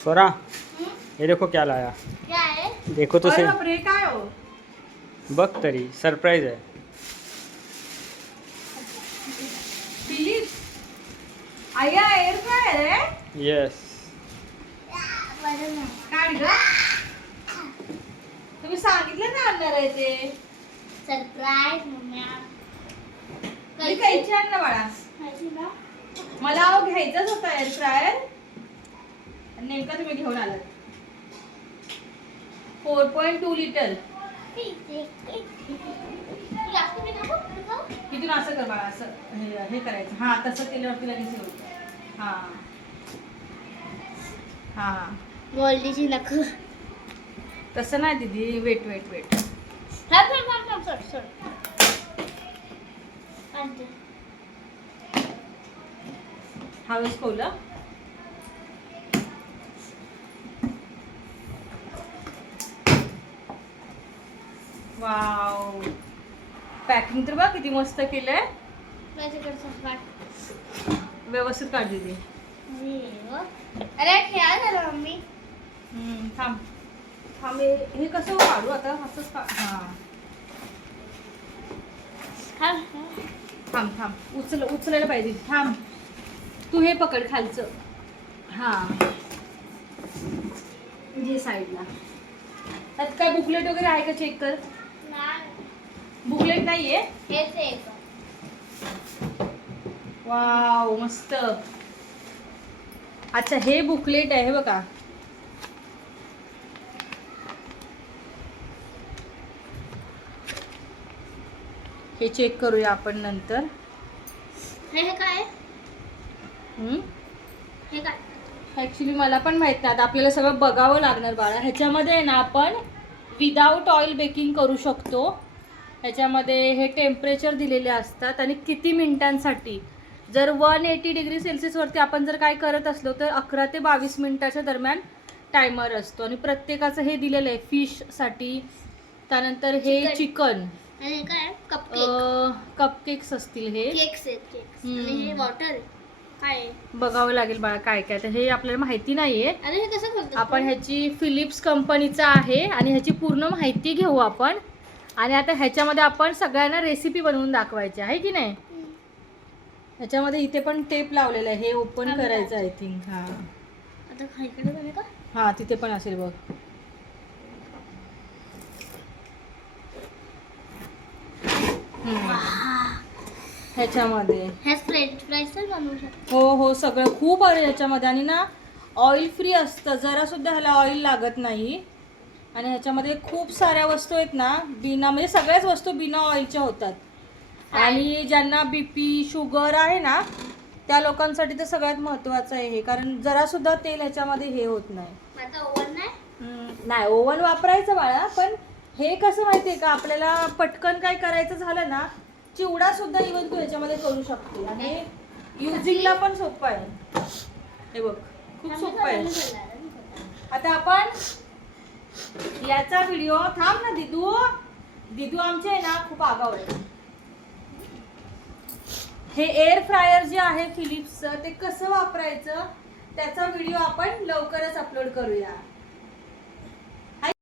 स्वरा, ये देखो क्या लाया। क्या है? देखो तो सही। बापरे, काय हो? बघ तरी, सरप्राईज आहे। फिलिप्स आया एअर फ्रायर आहे? येस। काय ग? तुम्ही सांगितलं ना आणणार आहे ते. Surprise mummy. मी खायची आण ना बाळा. मला अहो घ्यायचाच होता एअर फ्रायर. नेमका तुम्ही घेऊन आलात. 4.2 लिटर. तिथून असं कर बाळा, असं हे करायचं. हा, तसं केल्यावरती लगेच हे होतं. हा हा, बोललीची नको. तसं नाही दीदी. Wait wait wait. हवेच खोलं. वाव, पॅकिंग तर बघ किती मस्त केलंय. व्यवस्थित काढ दीदी. अरे खेळा झालं मम्मी. थांब थांब, हे कसं काढू आता? असंच हा, थांब थांब, उचलायला पाहिजे. थांब, तू हे पकड खालचं. हा, जे साईडला. त्यात काय बुकलेट वगैरे आहे का? चेक कर. बुकलेट नाहीये. हेच आहे. वाव, मस्त. अच्छा, हे बुकलेट आहे बघा. हे चेक करूया आपण नंतर. हे काय? हे काय? ॲक्च्युली मला पण माहित नाही. आता आपल्याला सगळं बघावं लागणार बाळा. ह्याच्यामध्ये आहे ना आपण विदाऊट ऑइल बेकिंग करू शकतो. ह्याच्यामध्ये हे टेम्परेचर दिलेले असतात आणि किती मिनिटांसाठी. जर 180 डिग्री सेल्सिअसवरती आपण जर काय करत असलो तर 11 ते 22 मिनिटाच्या दरम्यान टायमर असतो. आणि प्रत्येकाचं हे दिलेलं आहे फिशसाठी. त्यानंतर हे चिकन. आणि काय? कपकेक. कपकेक्स असतील हे. केक्स आहेत, केक्स. आणि हे वॉटर काय? बघावं लागेल बाळा काय काय. तर हे आपल्याला माहिती नाहीये. अरे हे कसं खोलतात? आपण ह्याची फिलिप्स कंपनीचा आहे आणि ह्याची पूर्ण माहिती घेऊ आपण. आणि आता ह्याच्यामध्ये आपण सगळ्यांना रेसिपी बनवून दाखवायची आहे की नाही. ह्याच्यामध्ये इथे पण टेप लावलेला आहे. हे ओपन करायचं आय थिंक. हा, आता खायकडे बघा का? हा, तिथे पण असेल बघ. ह्याच्यामध्ये हे फ्रेंच फ्राईज तर बनवू शकतो. हो हो, सगळं खूप आहे ह्याच्यामध्ये. आणि ना ऑइल फ्री असतं. जरा सुद्धा ह्याला ऑइल लागत नाही. आणि ह्याच्यामध्ये खूप साऱ्या वस्तू आहेत ना बिना, म्हणजे सगळ्याच वस्तू बिना ऑइलच्या होतात. आणि ज्यांना बीपी शुगर आहे ना त्या लोकांसाठी तर सगळ्यात महत्त्वाचं आहे हे. कारण जरा सुद्धा तेल ह्याच्यामध्ये हे होत नाही. माझा ओव्हन नाही. नाही, ओव्हन वापरायचं बाळा. पण हे कसं माहिती आहे का, आपल्याला पटकन काय करायचं झालं ना, चिवडा सुद्धा इव्हन तू ह्याच्यामध्ये करू शकते. आणि युजिंगला पण सोपं आहे. हे बघ, खूप सोपं आहे. आता आपण याचा व्हिडिओ. थांब ना दिदू. दिदू आमचे आहे ना खूप आगाऊ आहे. हे एअर फ्रायर जे आहे फिलिप्सचं ते कसं वापरायचं त्याचा व्हिडिओ आपण लवकरच अपलोड करूया.